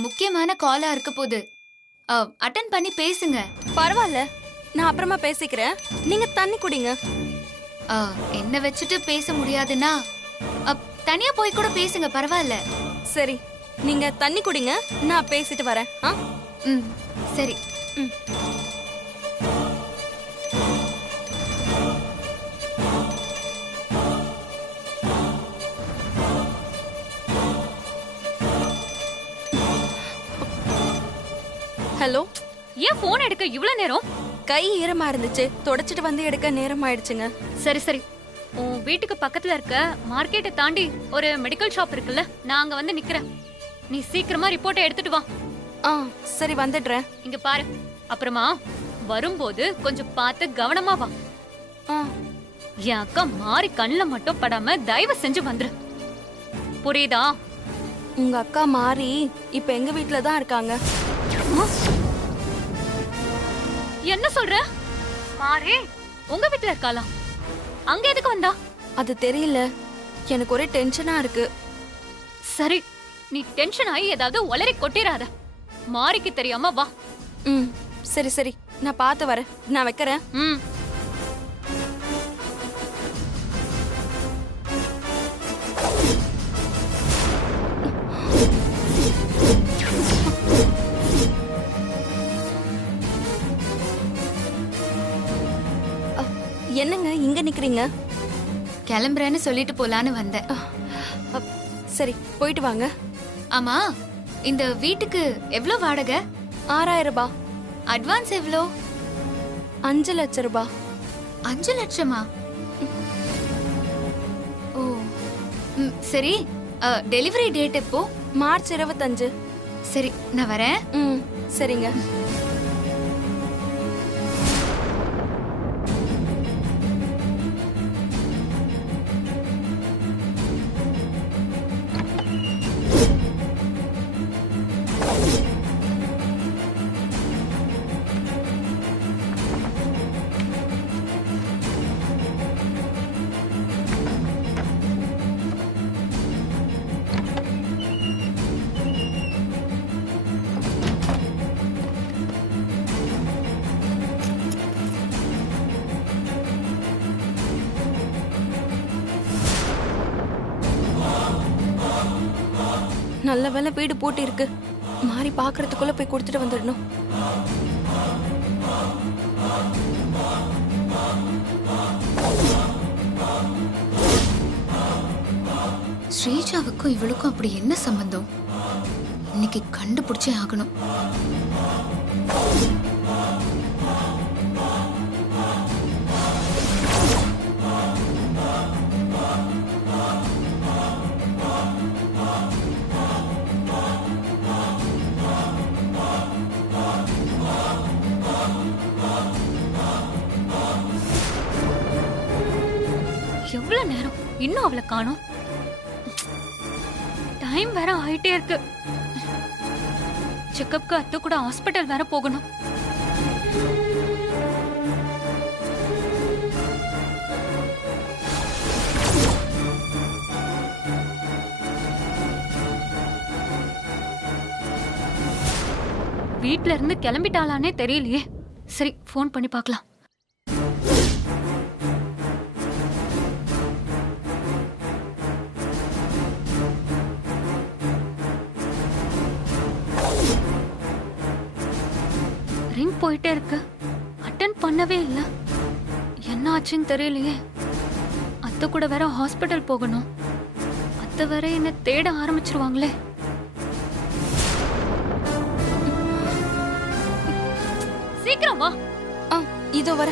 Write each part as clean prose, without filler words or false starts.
முக்கியமான காலா இருக்க போது. அட்டன் பண்ணி பேசுங்க. பரவாயில்ல, நான் அப்புறமா பேசிக்கிறேன். நீங்க தண்ணி குடிங்க. என்ன வச்சுட்டு பேச முடியாதுன்னா தனியா போய் கூட பேசுங்க, பரவாயில்ல. சரி, நீங்க தண்ணி குடிங்க, நான் பேசிட்டு வரேன். ம், சரி. ம். ஹலோ. ஏன் போன் எடுக்க இவ்வளவு நேரம்? கை ஈரமா இருந்துச்சு, தொடச்சிட்டு வந்து எடுக்க நேரம் ஆயிடுச்சுங்க. சரி சரி, உன் வீட்டுக்கு பக்கத்துல இருக்க மார்க்கெட்டை தாண்டி ஒரு மெடிக்கல் ஷாப் இருக்குல்ல, நான் அங்க வந்து நிக்கிறேன். நீ சீக்கிரமா ரிப்போர்ட்டை எடுத்துட்டு வா. சரி, வந்துடுறேன். இங்க பாரு, அப்புறமா வரும்போது கொஞ்சம் பார்த்து கவனமா வா. என் அக்கா மாறி கண்ணுல மட்டும் படாம தயவு செஞ்சு வந்துரு, புரியுதா? உங்க அக்கா மாறி இப்ப எங்க வீட்டுல தான் இருக்காங்க. என்ன சொல்ற? மாறி உங்க வீட்டுல இருக்காளா? அங்க எதுக்கு வந்தா? அது தெரியல, எனக்கு ஒரே டென்ஷனா இருக்கு. சரி, நீ டென்ஷன் ஆகி ஏதாவது உளறி கொட்டிராத. மாறிக்கு தெரியாம வா. சரி சரி, நான் பார்த்து வரேன். நான் வைக்கிறேன். என்னங்க இங்க நிக்கிறீங்க? கிளம்புறேன்னு சொல்லிட்டு போலான்னு வந்தேன். சரி, போயிட்டு வாங்க. ஆமா, இந்த வீட்டுக்கு எவ்ளோ வாடகை? 6000 ரூபாய். அட்வான்ஸ் எவ்ளோ? 5 லட்சம் ரூபாய். 5 லட்சமா? ஓ, சரி. டெலிவரி டேட் எப்போ? மார்ச் 25. சரி, நான் வரேன். சரிங்க. நல்ல வேளை வீடு பூட்டி இருக்கு. மாறி பாக்குறதுக்குள்ள போய் கொடுத்துட்டு வந்துடணும். ஸ்ரீஜாவுக்கும் இவளுக்கும் அப்படி என்ன சம்பந்தம்? இன்னைக்கு கண்டுபிடிச்சே ஆகணும். எவ்வளவு நேரம் இன்னும் அவளை காணோம். டைம் வேற ஆயிட்டே இருக்கு. செக்கப்க்கு அத்தை கூட ஹாஸ்பிட்டல் வேற போகணும். வீட்ல இருந்து கிளம்பிட்டாளானே தெரியலையே. சரி, ஃபோன் பண்ணி பார்க்கலாம். ரிங் போயிட்டே இருக்கு, அட்டெண்ட் பண்ணவே இல்ல. என்ன ஆச்சுன்னு தெரியலையே. அத்தை கூட வேற ஹாஸ்பிட்டல் போகணும். அத்தை வேற என்ன தேட ஆரம்பிச்சிருவாங்களே. சீக்கிரம் வா. இதோ வர.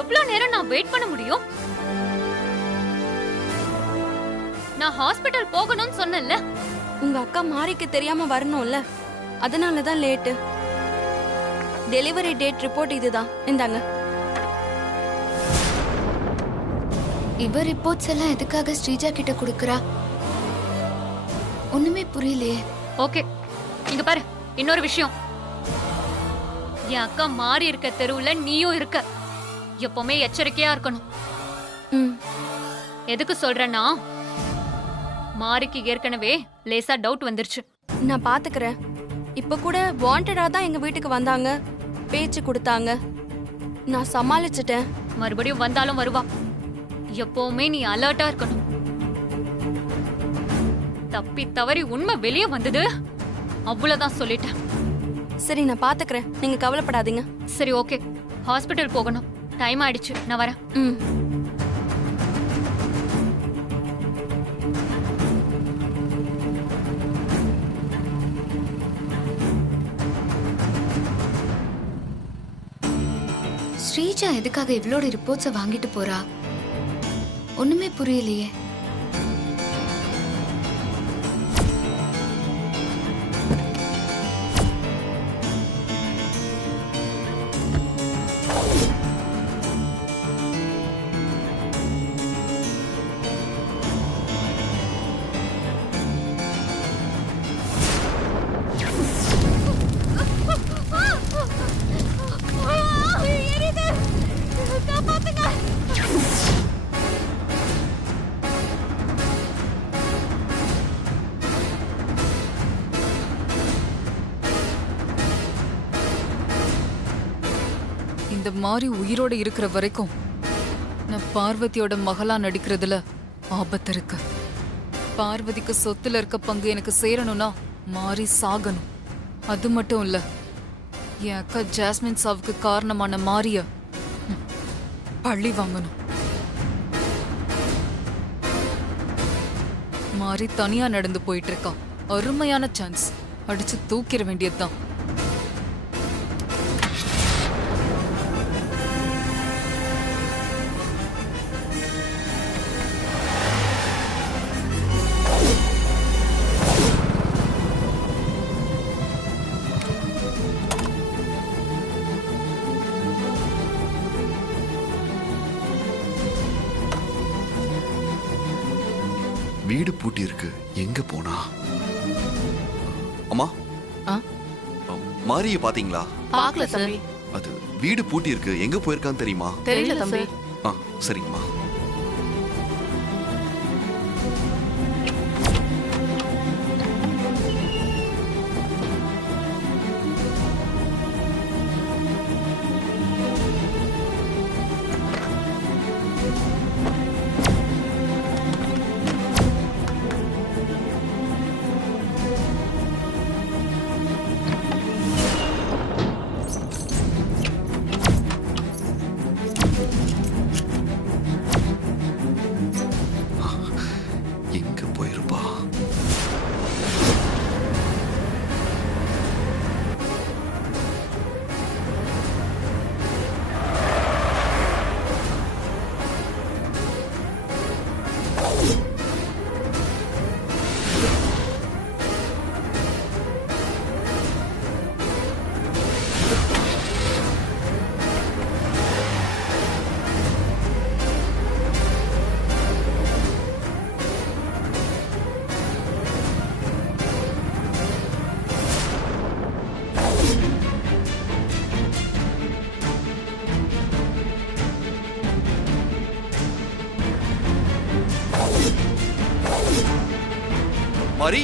எவ்வளவு நேரம் நான் வெயிட் பண்ண முடியும்? நான் ஹாஸ்பிட்டல் போகணும்னு சொன்னேன்ல. உங்க அக்கா மாறிக்கு தெரியாம வரணும்ல, அதனாலதான் லேட்டு. டெலிவரி டேட் ரிப்போர்ட் இதுதான், இந்தாங்க. இவ ரிப்போர்ட்ஸ் எல்லாம் எதுக்காக ஸ்ரீஜா கிட்ட கொடுக்கறா? ஒண்ணுமே புரியலையே. ஓகே, இங்க பாரு, இன்னொரு விஷயம். என் அக்கா மாறி இருக்க தெருவுல நீயும் இருக்க. எப்பவுமே எச்சரிக்கையா இருக்கணும். ம். எதுக்கு சொல்றேன்னா, மாரிக்கு ஏற்கனவே லேசா டவுட் வந்துருச்சு. நான் பாத்துக்கறேன். இப்ப கூட வாண்டடா தான் எங்க வீட்டுக்கு வந்தாங்க, பேச்சு கொடுத்தாங்க. நான் சமாளிச்சிட்டேன். மறுபடியும் வந்தாலும் வருவா. எப்பவுமே நீ அலர்ட்டா இருக்கணும். தப்பி தவறி உண்மை வெளியே வந்தது, அவ்வளவுதான் சொல்லிட்டேன். சரி, நான் பாத்துக்கறேன். நீங்க கவலைப்படாதீங்க. சரி, ஓகே. ஹாஸ்பிட்டல் போகணும். டைம் ஆயிடுச்சு. நான் வரேன். ம். ஸ்ரீஜா எதுக்காக இவளோட ரிப்போர்ட்ஸை வாங்கிட்டு போறா? ஒண்ணுமே புரியலையே. இந்த மாதிரி உயிரோட இருக்கிற வரைக்கும் நான் பார்வதியோட மகளா நடிக்கிறதுல ஆபத்து இருக்கு. பார்வதிக்கு சொத்துல இருக்க பங்கு எனக்கு சேரணும்னா மாறி சாகணும். அது மட்டும் இல்ல, என் அக்கா ஜாஸ்மின் சாவுக்கு காரணமான மாரிய பழி வாங்கணும். மாறி தனியா நடந்து போயிட்டு இருக்கா. அருமையான சான்ஸ். அடிச்சு தூக்கிட வேண்டியதுதான். வீடு பூட்டி இருக்கு, எங்க போனா? அம்மா, ஆ? மாரிய பாத்தீங்களா? பார்க்கல தம்பி. அது வீடு பூட்டி இருக்கு, எங்க போயிருக்கான்னு தெரியுமா? தெரியல தம்பி. ஆ, சரிங்கம்மா. எங்க போயிருப்பா? மாரி,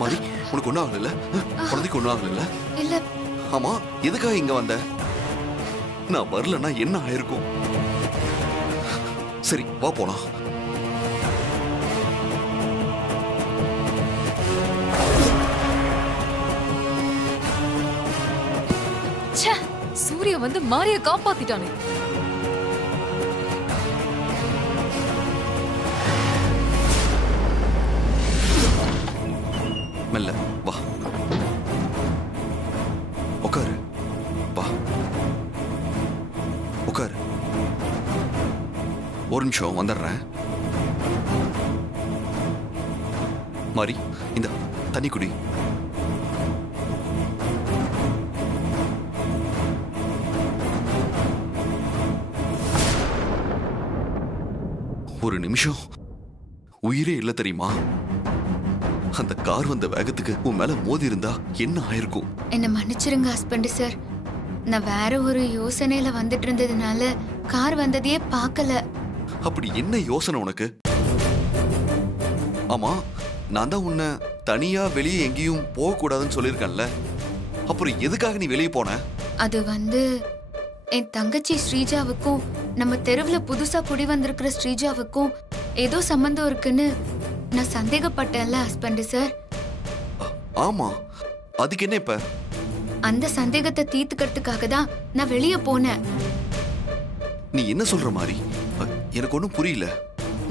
மாரி, உனக்கு ஒண்ணும் ஆகல? குழந்தைக்கு ஒண்ணும் ஆகல? இல்ல. ஆமா, எதுக்காக இங்க வந்த? நான் வரலன்னா என்ன ஆயிருக்கும்? சரி, வா போலாம். சூர்யா வந்து மாரிய காப்பாத்திட்டானே. மெல்ல வா, உட்காரு. வா, உட்காரு. ஒரு நிமிஷம் வந்துடுறேன். மாரி, இந்த தண்ணி குடி. ஒரு நிமிஷம் உயிரே இல்ல தெரியுமா? அந்த கார் வந்த வேகத்துக்கு உன் மேல மோதி இருந்தா என்ன ஆயிருக்கும்? என்ன மன்னிச்சிருங்க ஹஸ்பண்ட் சார். நான் வேற ஒரு யோசனையில வந்துட்டு இருந்ததுனால கார் வந்ததையே பார்க்கல. அப்படி என்ன யோசனை உனக்கு? ஆமா, நான் தான் உன்னை தனியா வெளியே எங்கேயும் போக கூடாதுன்னு சொல்லியிருக்கேன்ல. அப்புறம் எதுக்காக நீ வெளியே போன? அது வந்து என் தங்கச்சி ஸ்ரீஜாவுக்கும் நம்ம தெருவுல புதுசா குடி வந்திருக்கிற ஸ்ரீஜாவுக்கும் ஏதோ சம்பந்தம் இருக்குன்னு நான் சந்தேகப்பட்டேன்ல ஹஸ்பண்ட் சார். ஆமா, அதுக்கு என்ன இப்ப? அந்த சந்தேகத்தை தீர்த்துக்கிறதுக்காக தான் நான் வெளியே போனேன். நீ என்ன சொல்ற மாதிரி? எனக்கு ஒன்றும் புரியல.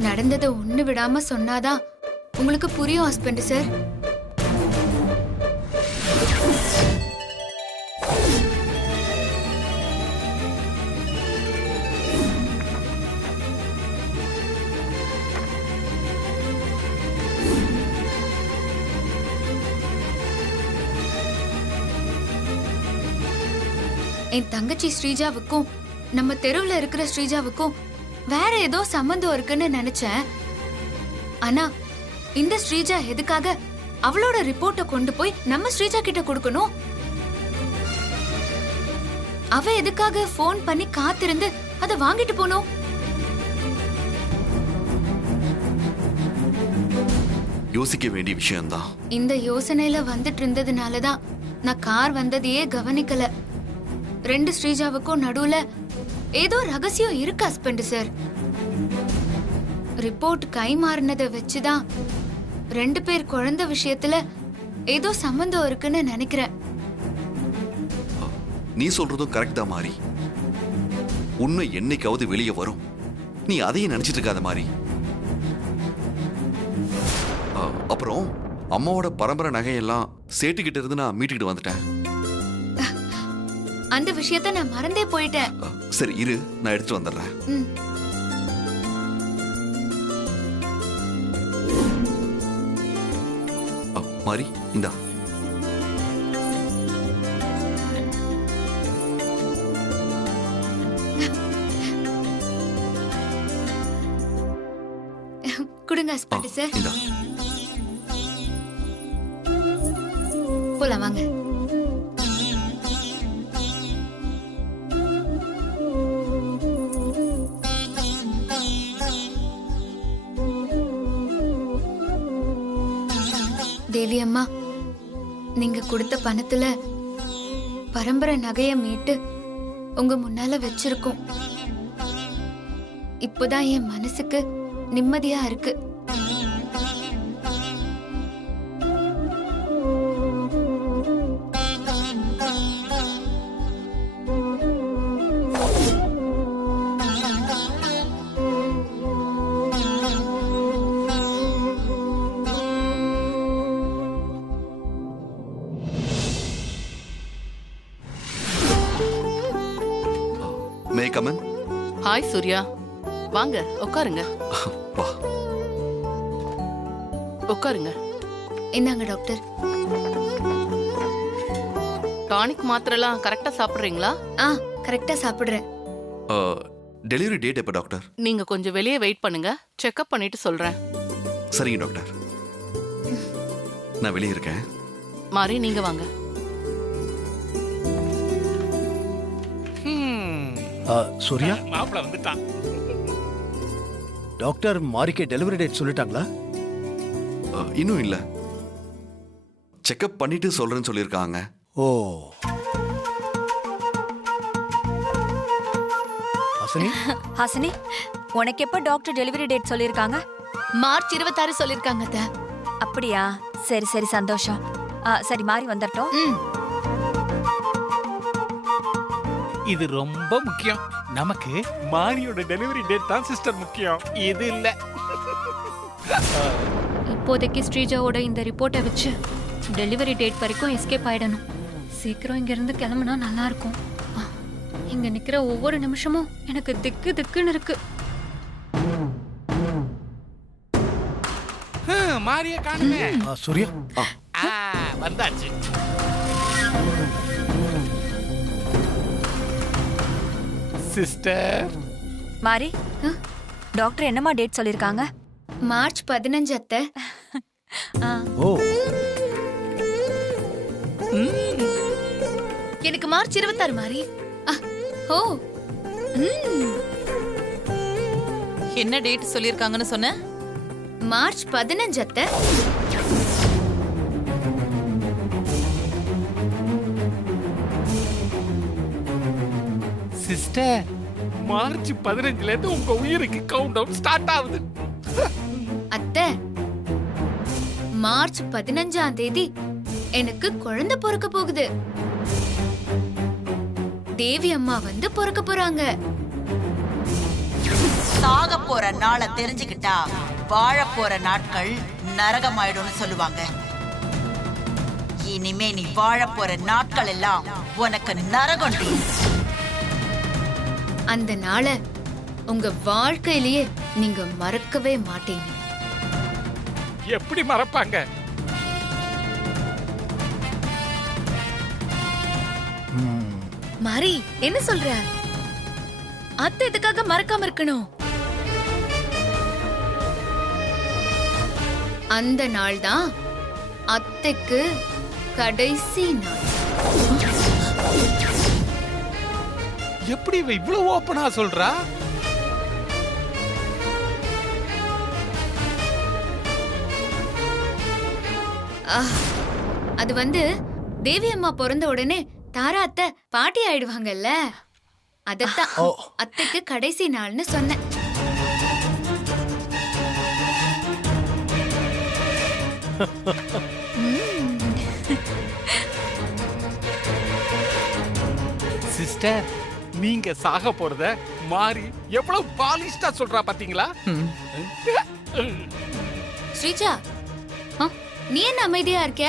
நடந்ததை ஒண்ணு விடாம சொன்னாதான் உங்களுக்கு புரியும் ஹஸ்பண்ட் சார். என் தங்கச்சி ஸ்ரீஜாவுக்கும் நம்ம தெருவுல இருக்கிற ஸ்ரீஜாவுக்கும் வேற ஏதோ சம்பந்தம் இருக்குன்னு நினைச்சேன். ஆனா இந்த ஸ்ரீஜா எதுக்காக அவளோட ரிப்போர்ட்டை கொண்டு போய் நம்ம ஸ்ரீஜா கிட்ட கொடுக்கணும்? அவ எதுக்காக போன் பண்ணி காத்திருந்து அதை வாங்கிட்டு போனோம்? யோசிக்க வேண்டிய விஷயம்தான். இந்த யோசனையில வந்துட்டு இருந்ததுனாலதான் நான் கார் வந்ததையே கவனிக்கல. ரெண்டு ஸ்ரீஜாவுக்கும் நடுவுல ஏதோ ரகசியம் இருக்கு ஹஸ்பண்ட் சார். ரிப்போர்ட் கை மாறினதை வச்சுதான் ரெண்டு பேர் குழந்தை விஷயத்துல ஏதோ சம்பந்தம் இருக்குன்னு நினைக்கிறேன். நீ சொல்றதும் கரெக்ட் தான் மாறி. உண்மை என்னைக்காவது வெளியே வரும். நீ அதையும் நினைச்சிட்டு இருக்காத மாதிரி. அப்புறம் அம்மாவோட பரம்பரை நகையெல்லாம் சேட்டுக்கிட்ட இருந்து நான் மீட்டுக்கிட்டு வந்துட்டேன். அந்த விஷயத்த நான் மறந்தே போயிட்டேன். சரி இரு, நான் எடுத்துட்டு வந்துடுறேன். மாறி இந்தா. கொடுங்க ஹஸ்பண்ட் சார். இந்தா. போலாம் வாங்க. தேவி அம்மா, நீங்க கொடுத்த பணத்துல பரம்பரை நகைய மீட்டு உங்க முன்னால வச்சிருக்கோம். இப்போதான் என் மனசுக்கு நிம்மதியா இருக்கு. May come in? ஹாய் சூர்யா, வாங்க உட்காருங்க. வா. உட்காருங்க. இந்தாங்க டாக்டர். டானிக் மாத்திரைலாம் கரெக்டா சாப்பிடுறீங்களா? கரெக்டா சாப்பிடுறேன். டெலிவரி டேட் எப்போ டாக்டர்? நீங்க கொஞ்சம் வெளியே வெயிட் பண்ணுங்க, செக்அப் பண்ணிட்டு சொல்றேன். சரிங்க டாக்டர், நான் வெளியே இருக்கேன். மாறி நீங்க வாங்க. சூர்யா, மாப்பிள வந்துட்டான். டாக்டர் மாரிக்கு டெலிவரி டேட் சொல்லிட்டாங்களா? இன்னும் இல்ல, செக்அப் பண்ணிட்டு சொல்றேன்னு சொல்லியிருக்காங்க. ஓ, ஹாசினி ஹாசினி, உனக்கு எப்போ டாக்டர் டெலிவரி டேட் சொல்லிருக்காங்க? மார்ச் 26 சொல்லிருக்காங்க அத்தை. அப்படியா? சரி சரி, சந்தோஷம். சரி, மாறி வந்துட்டோம். இது ரொம்ப முக்கியம். நமக்கு மாரியோட டெலிவரி டேட் தான் சிஸ்டர் முக்கியம், இது இல்ல. இப்போதைக்கு ஸ்ரீஜாவோட இந்த ரிப்போர்ட்டை வச்சு டெலிவரி டேட் வரைக்கும் எஸ்கேப் ஆயிடணும். சீக்கிரம் இங்கிருந்து கிளம்புனா நல்லா இருக்கும். இங்க நிக்கிற ஒவ்வொரு நிமிஷமும் எனக்கு திக்கு திக்குன்னு இருக்கு. மாரிய காணுமே. சூர்யா, வந்தாச்சு. சிஸ்டர் மாறி, டாக்டர் என்னம்மா டேட் சொல்லிருக்காங்க? மார்ச் 15 அத்தை. ஓ எனக்கு மார்ச் 26 மாதிரி. ஓ என்ன டேட் சொல்லிருக்காங்கன்னு சொன்ன? மார்ச் 15 அத்தை. சிஸ்டர், மார்ச் 15ல இருந்து உங்க உயிருக்கு கவுண்ட் டவுன் ஸ்டார்ட் ஆகுது. அத்தை, மார்ச் 15ஆம் தேதி எனக்கு குழந்தை பிறக்க போகுது. தேவி அம்மா வந்து பிறக்க போறாங்க. சாக போற நாளை தெரிஞ்சுக்கிட்டா வாழ போற நாட்கள் நரகமாயிடும்னு சொல்லுவாங்க. இனிமே நீ வாழ போற நாட்கள் எல்லாம் உனக்கு நரகம். அந்த நாளை உங்க வாழ்க்கையிலேயே நீங்க மறக்கவே மாட்டீங்க. எப்படி மறப்பாங்க? மாரி, என்ன சொல்ற? அத்தை இதுக்காக மறக்காம இருக்கணும். அந்த நாள் தான் அத்தைக்கு கடைசி நாள். எப்படி இவ இவ்வளவு ஓப்பனா சொல்றா? அது வந்து தேவி அம்மா பிறந்த உடனே தாரா அத்தை பாட்டி ஆயிடுவாங்கல்ல, அதத்தான் அத்தைக்கு கடைசி நாள்னு சொன்னேன். சிஸ்டர், நீங்க சாக போறத மாறி எவ்வளவு பாலிஷ்டா சொல்றா பாத்தீங்களா? ஸ்ரீஜா, நீ என்ன அமைதியா இருக்க?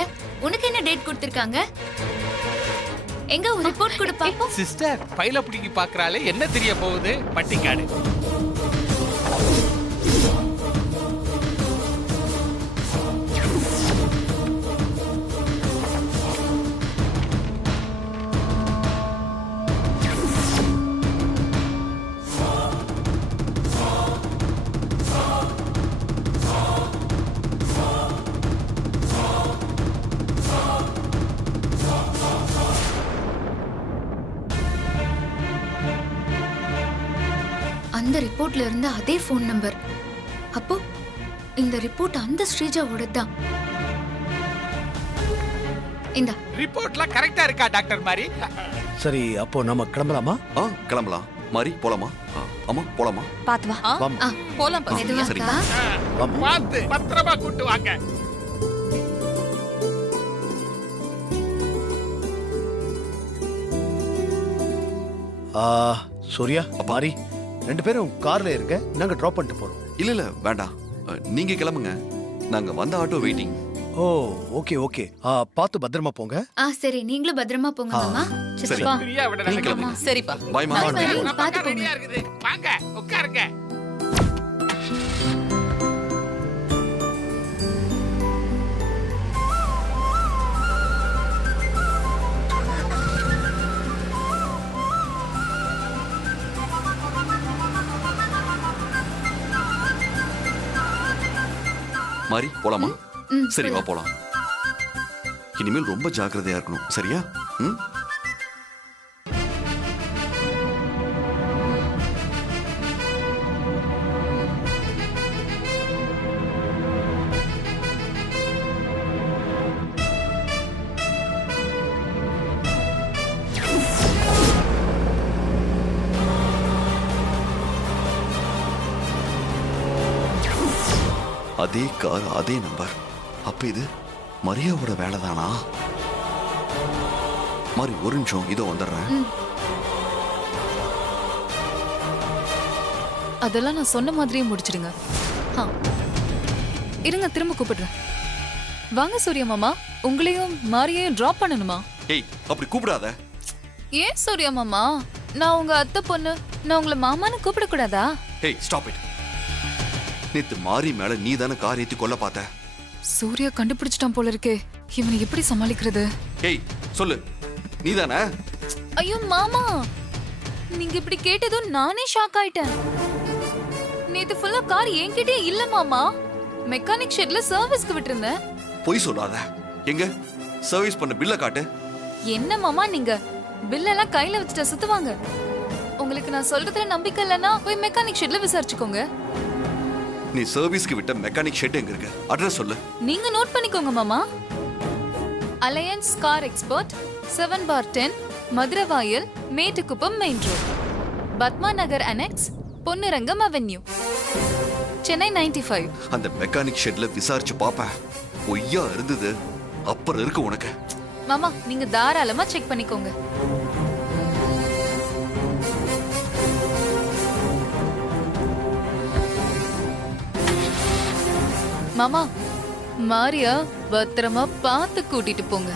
உனக்கு என்ன டேட் கொடுத்திருக்காங்க? எங்க ஒரு ரிப்போர்ட் கொடு பாப்போம். சிஸ்டர், ஃபைல பிடிக்கி பாக்குறாளே, என்ன தெரிய போகுது? பட்டிக்காடு. அந்த ரிப்போர்ட்ல இருந்த அதே போன் நம்பர். அப்போ இந்த ரிப்போர்ட் அந்த ஸ்ரீஜாவோட தான். இந்த ரிப்போர்ட்லாம் கரெக்டா இருக்கா டாக்டர் மாரி? சரி, அப்போ நம்ம கிளம்பலாமா? கிளம்பலாம். மாறி போலாமா? அம்மா போலாமா? பாத்து வா. போலாம் பா. மெதுவாக்கா. பார்த்து பத்திரமா கூட்டு வாங்க. சூர்யா, மாறி, 2 பேரும் கார்ல இருங்க, நாங்க டிராப் பண்ணிட்டு போறோம். இல்ல வேண்டாம், நீங்க கிளம்புங்க. நாங்க வந்த ஆட்டோ வெயிட்டிங். ஓ ஓகே ஓகே. பார்த்து பத்திரமா போங்க. சரி, நீங்களும் பத்திரமா போங்க மாமா. சரி, பிரியா விட நீங்க கிளம்புங்க. சரிப்பா. பாய் மா. பாத்து போங்க. ரெடியா இருக்குது. வாங்க, உட்காருங்க. மாறி போலாமா? சரி, வா போலாம். போலாம். இனிமேல் ரொம்ப ஜாக்கிரதையா இருக்கணும், சரியா? அதே கார், அதே நம்பர். அப்ப இது மரியாவோட வேலை தானா? மாறி, ஒரு நிமிஷம், இதோ வந்துடுறேன். அதெல்லாம் நான் சொன்ன மாதிரியே முடிச்சிடுங்க. இருங்க, திரும்ப கூப்பிடுறேன். வாங்க சூர்யா மாமா, உங்களையும் மாரியையும் டிராப் பண்ணணுமா? ஏய், அப்படி கூப்பிடாத. ஏன் சூர்யா மாமா? நான் உங்க அத்தை பொண்ணு, நான் உங்களை மாமான்னு கூப்பிடக்கூடாதா? ஏய், ஸ்டாப் இட். நேத்து மாறி மேல நீ தானே கார் ஏத்தி கொல்ல பார்த்த. சூர்யா கண்டுபிடிச்சிட்டான் போல இருக்கே. இவனை எப்படி சமாளிக்கிறது? ஏய், சொல்லு, நீ தானே? ஐயோ மாமா, நீங்க இப்படி கேட்டதும் நானே ஷாக் ஆயிட்டேன். நேத்து ஃபுல்லா கார் என்கிட்டே இல்ல மாமா. மெக்கானிக் ஷெட்ல சர்வீஸ்க்கு விட்டிருந்தேன். பொய் சொல்லாத. எங்க சர்வீஸ் பண்ண பில்ல காட்டு. என்ன மாமா நீங்க பில் எல்லாம் கையில வச்சுட்ட சுத்துவாங்க. உங்களுக்கு நான் சொல்றதுல நம்பிக்கை இல்லைன்னா போய் மெக்கானிக் ஷெட்ல விசாரிச்சுக்கோங்க. நீ சர்வீஸ்க்கு விட்ட மெக்கானிக் ஷெட் எங்க இருக்கு? அட்ரஸ் சொல்லு. நீங்க நோட் பண்ணிக்கோங்க மாமா. Alliance car expert 7/10 Maduravoyal Mettukuppam main road, Padma Nagar annex, Ponnirangam avenue, Chennai 95. அந்த மெக்கானிக் ஷெட்ல விசாரிச்சு பாப்ப. பொய்யா இருந்தது அப்புறம் இருக்கு உனக்கு. மாமா நீங்க தாராளமா செக் பண்ணிக்கோங்க. மாமா மாரியா பத்திரமா பார்த்து கூட்டிட்டு போங்க.